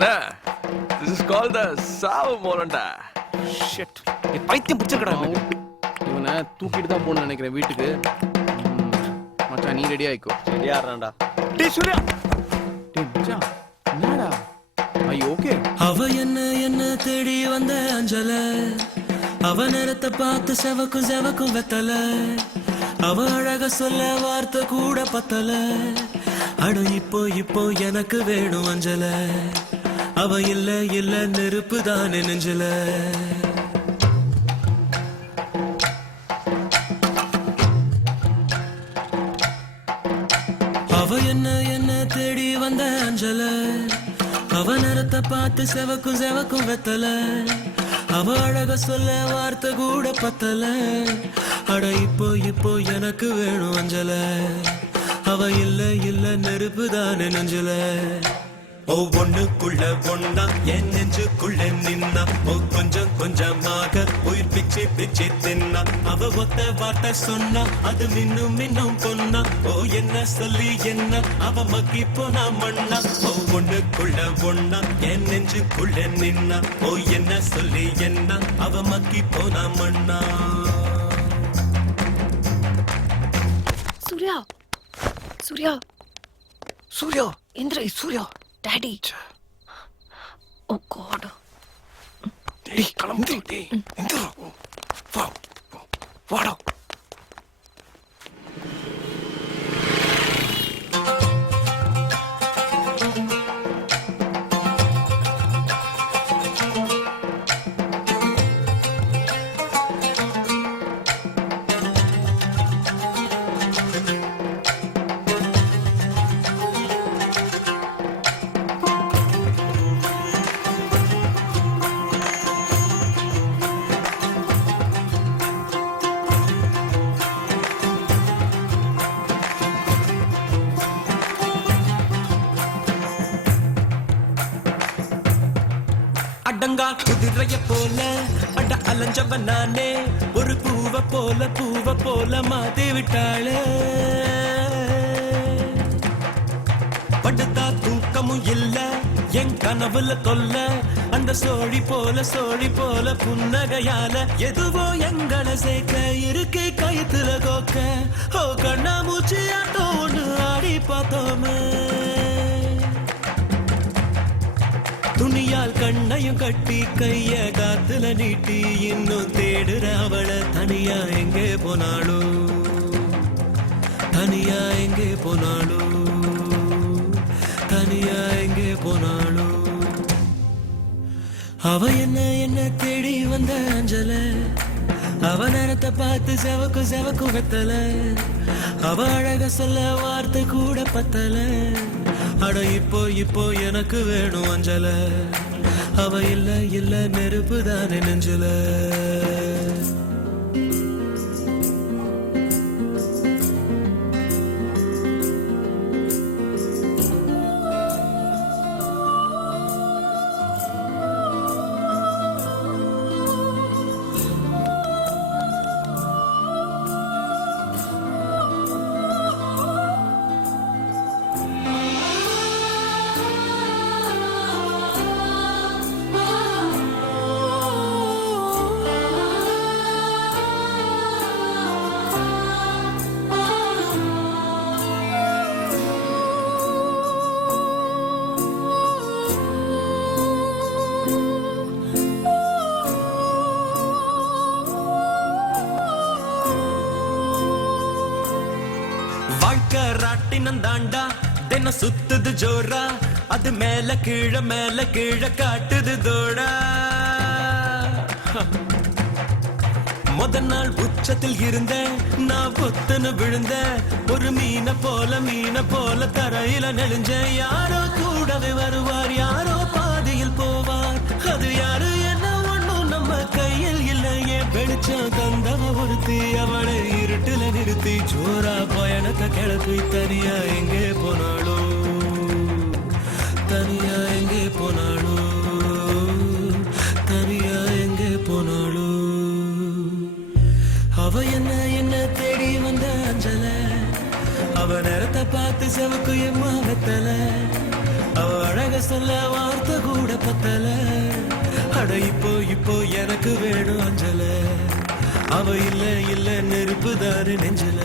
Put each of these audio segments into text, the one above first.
This is called the சாவு மோரண்டா. Shit. நீ பைத்தியம் பிடிச்சிருக்கடா. இவனை தூக்கிட்டு தான் போகணும்னு நினைக்கிறேன் வீட்டுக்கு. மச்சான் நீ ரெடி ஆயிக்கோ. ரெடியா இருடா. டேய் சூர்யா. டேய் மச்சான் என்னடா? ஐ ஓகே. அவ என்ன தேடி வந்த அஞ்சல, அவ நேரத்தை பார்த்து செவக்கும் வெத்தல, அவ அழக சொல்ல வார்த்தை கூட பத்தல, அட இப்போ எனக்கு வேணும் அஞ்சல, அவ இல்ல நெருப்பு தானே நெஞ்சல. அவ என்ன தேடி வந்த அஞ்சல, அவ நேரத்தை பார்த்து செவக்கும் வெத்தல, அவ அழக சொல்ல வார்த்தை கூட பத்தல, அட இப்போ எனக்கு வேணும் அஞ்சல, அவ இல்ல நெருப்பு தானே நெஞ்சல. ஒவ்வொன்னுக்குள்ள ஒன்னா என் நெஞ்சுக்குள்ள நின்னா, கொஞ்சமாக உயிர் பிச்சு தின்னா, அவ ஒத்த வார்த்தை சொன்னா அது மின்னும் பொன்னா, என்ன சொல்லி என்ன அவ மக்கி போனா மண்ணா. ஒவ்வொன்னுக்குள்ள ஒன்னா என் நெஞ்சுக்குள்ள நின்னா, என்ன சொல்லி என்ன அவ மக்கி போனா மண்ணா. சூர்யா இந்திர சூர்யா டாடி. ஓ காட். டேய் கிளம்பு டேய். இந்திர வாடா. அடங்கா குதிரைய போல அட அலஞ்சவன் நானே, ஒரு பூவ போல மாத்தி விட்டாளே, படுத்தா தூக்கமும் இல்ல என் கனவுல தொல்ல, அந்த சோழி போல புன்னகையால எதுவோ எங்களை சேர்க்க இருக்கை கைத்துல கோக்க, கண்ணா மூச்சு ஆட்டோ ஒண்ணு ஆடி பார்த்தோமே, துணியால் கண்ணையும் கட்டி கைய காத்துல நீட்டி இன்னும் தேடுற அவளை, தனியா எங்கே போனாளோ, தனியா எங்கே போனாளோ, தனியா எங்கே போனாளோ. அவ என்ன தேடி வந்த அஞ்சல, அவ நேரத்தை பார்த்து செவக்கும் வெத்தல, அவ அழக சொல்ல வார்த்தை கூட பத்தல, அட இப்போ எனக்கு வேணும் அஞ்சல, அவ இல்ல நெருப்பு தானே நெஞ்சல. வாழ்க்கை ராட்டினம் தாண்டா தின சுத்துது ஜோரா, அது மேல கீழ காட்டுது தோடா. முத நாள் உச்சத்தில் இருந்த நான் பொத்துன்னு விழுந்த, ஒரு மீன போல தரையில நெளிஞ்ச, யாரோ கூடவே வருவார் யாரோ பாதியில் போவார், அது யாரு என்ன ஒண்ணும் நம்ம கையில் இல்லையே, வெளிச்சம் தந்தவ ஒருத்தி அவளை இருட்டுல நிறுத்தி ஜோரா பயணத்தை கிளப்பி தனியா எங்கே போனாளோ, தனியா எங்கே போனாளோ, தனியா எங்கே போனாளோ. அவ என்ன தேடி வந்த அஞ்சல, அவ நேரத்தை பார்த்து செவக்கு எம்மா வெத்தல, அவ அழக சொல்ல வார்த்தை கூட பத்தல. அட இப்போ இப்போ எனக்கு வேணும் அஞ்சல. அவ இல்ல இல்ல நெருப்புதாரு நெஞ்சில.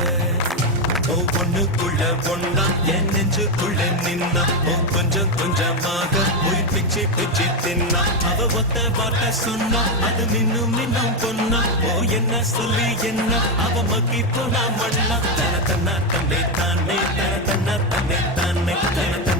ஓ பொண்ணுக்குள்ள பொண்ணா என் நெஞ்சுக்குள்ள நின்னா. ஓ கொஞ்சம் கொஞ்சமாக உயிர் பிச்சு பிச்சு தின்னா. அவ ஒத்த வார்த்தை சொன்னா அது மின்னும் மின்னும் பொண்ணா. ஓ என்ன சொல்லி என்ன அவ மக்கி போனா மண்ணா. தன தன்னா தன்னை தானே தன தன்னா தன்னை தானே தன